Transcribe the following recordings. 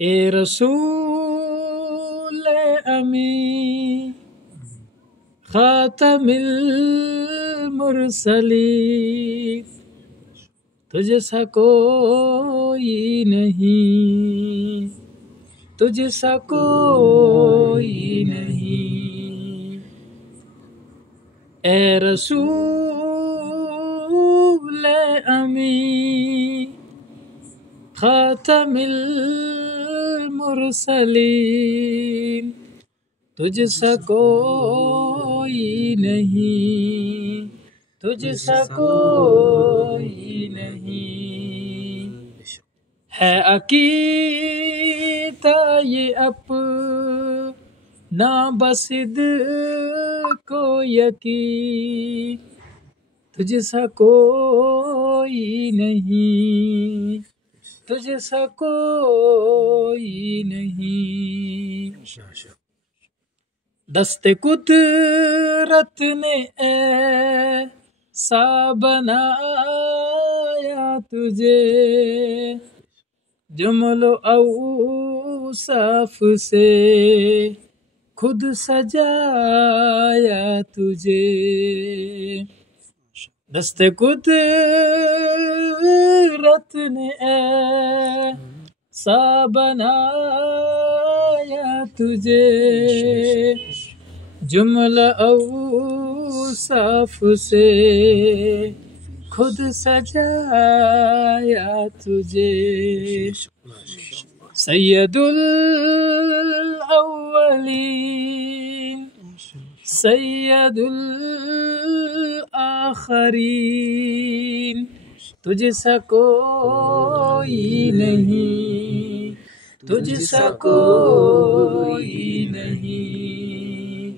اے رسول امی خاتم المرسلین، تجھ سا کوئی نہیں، تجھ سا کوئی نہیں۔ اے رسول امی خاتم المرسلین، تجھ سا کوئی نہیں، تجھ سا کوئی نہیں۔ ہے عقیدہ یہ اپنا بصدق و یقین، تجھ سا کوئی نہیں، تجھ سا کوئی نہیں۔ دست قدرت نے ایسا بنایا تجھے، جمل و اوصاف سے خود سجایا تجھے۔ دست قدرت نے ایسا بنایا تجھے، جملہ اوصاف سے خود سجایا تجھے۔ سید الاولین سید الاخرین، تجھ سا کوئی نہیں، تجھ سا کوئی نہیں،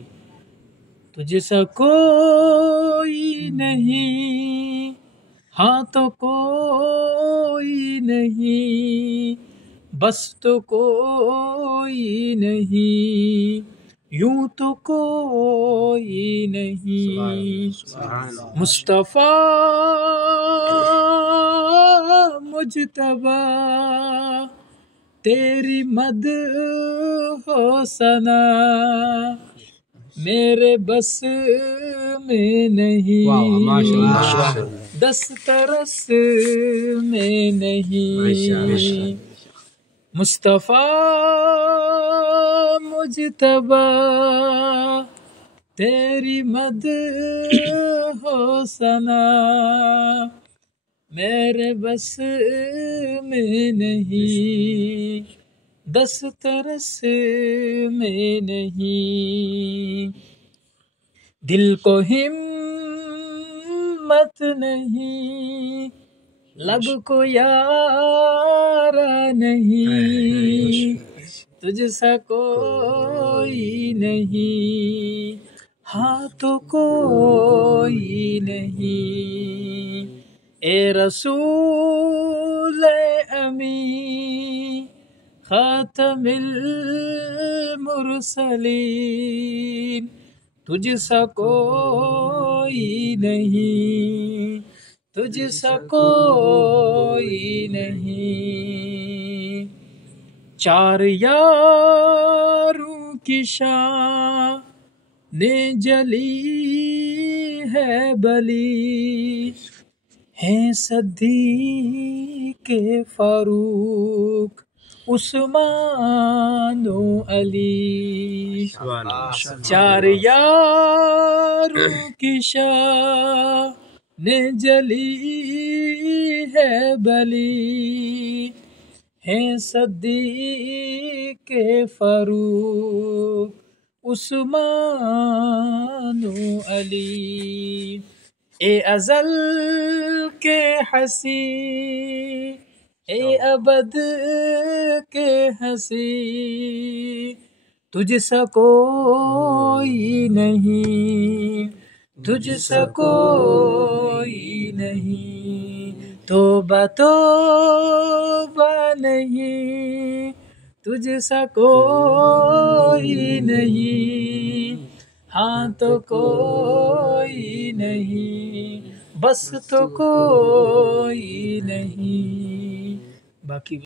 تجھ سا کوئی نہیں، ہاں تو کوئی نہیں، بس تو کوئی نہیں، یوں تو کوئی نہیں۔ مصطفیٰ مجتبیٰ تیری مدح و ثنا میرے بس میں نہیں، دسترس میں نہیں۔ مصطفیٰ مجتبیٰ تیری مدح و ثنا میرے بس میں نہیں، دسترس میں نہیں۔ دل کو ہمت نہیں، لب کو یارا نہیں، تجھ سا کوئی نہیں، ہاں تو کوئی نہیں۔ اے رسول امی خاتم المرسلین، تجھ سا کوئی نہیں، تجھ سا کوئی نہیں۔ چار یاروں کی شان جلی ہے بلی، ہیں صدیق فاروق عثمان و علی۔ چار یاروں کی شان جلی ہے بلی، ہیں صدیق فاروق عثمان و علی۔ اے ازل کے ہنسی، اے ابد کے ہنسی، تجھ سا کوئی نہیں، تجھ سا کوئی نہیں۔ توبہ توبہ نہیں، تجھ سا کوئی نہیں، ہاں تو کوئی نہیں، بس تو کوئی نہیں۔ باقی